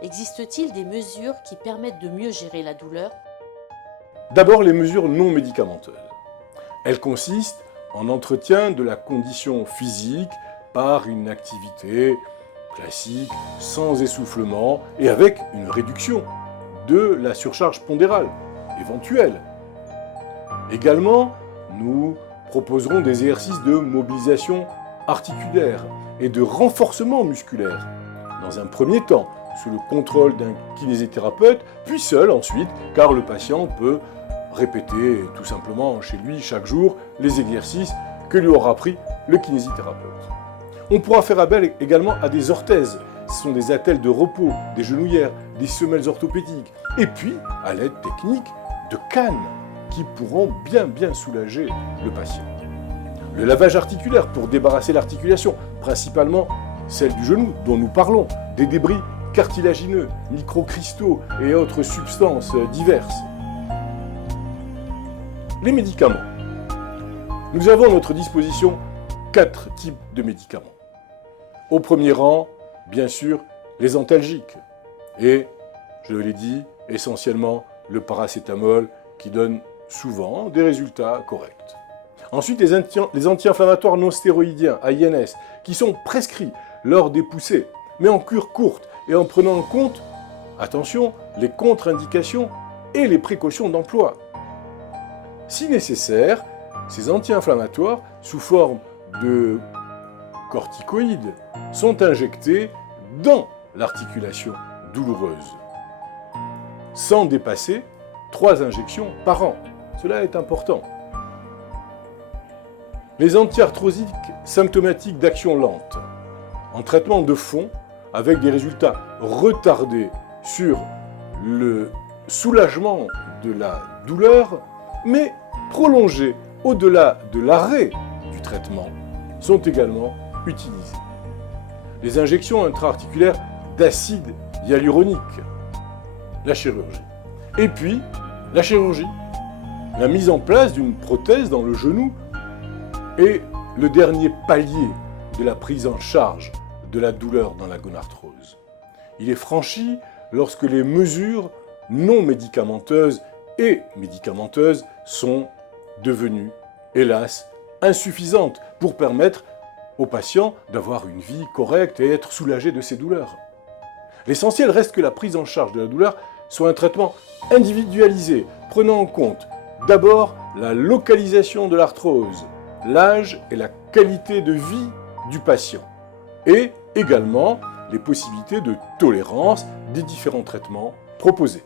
Existe-t-il des mesures qui permettent de mieux gérer la douleur? D'abord, les mesures non médicamenteuses. Elles consistent en entretien de la condition physique par une activité classique, sans essoufflement et avec une réduction de la surcharge pondérale éventuelle. Également, nous proposerons des exercices de mobilisation articulaire et de renforcement musculaire, dans un premier temps, sous le contrôle d'un kinésithérapeute, puis seul ensuite, car le patient peut répéter tout simplement chez lui chaque jour les exercices que lui aura appris le kinésithérapeute. On pourra faire appel également à des orthèses. Ce sont des attelles de repos, des genouillères, des semelles orthopédiques, et puis à l'aide technique de cannes qui pourront bien soulager le patient. Le lavage articulaire pour débarrasser l'articulation, principalement celle du genou dont nous parlons, des débris cartilagineux, microcristaux et autres substances diverses. Les médicaments. Nous avons à notre disposition 4 types de médicaments. Au premier rang, bien sûr, les antalgiques. Et, je l'ai dit, essentiellement le paracétamol qui donne souvent des résultats corrects. Ensuite, les anti-inflammatoires non stéroïdiens, AINS, qui sont prescrits lors des poussées, mais en cure courte et en prenant en compte, attention, les contre-indications et les précautions d'emploi. Si nécessaire, ces anti-inflammatoires, sous forme de corticoïdes, sont injectés dans l'articulation douloureuse, sans dépasser 3 injections par an. Cela est important. Les antiarthrosiques symptomatiques d'action lente, en traitement de fond, avec des résultats retardés sur le soulagement de la douleur, mais prolongés au-delà de l'arrêt du traitement, sont également utilisés. Les injections intra-articulaires d'acide hyaluronique, la chirurgie. Et puis, la chirurgie, la mise en place d'une prothèse dans le genou est le dernier palier de la prise en charge de la douleur dans la gonarthrose. Il est franchi lorsque les mesures non médicamenteuses et médicamenteuses sont devenues, hélas, insuffisantes pour permettre au patient d'avoir une vie correcte et être soulagé de ses douleurs. L'essentiel reste que la prise en charge de la douleur soit un traitement individualisé, prenant en compte d'abord la localisation de l'arthrose, l'âge et la qualité de vie du patient, et également les possibilités de tolérance des différents traitements proposés.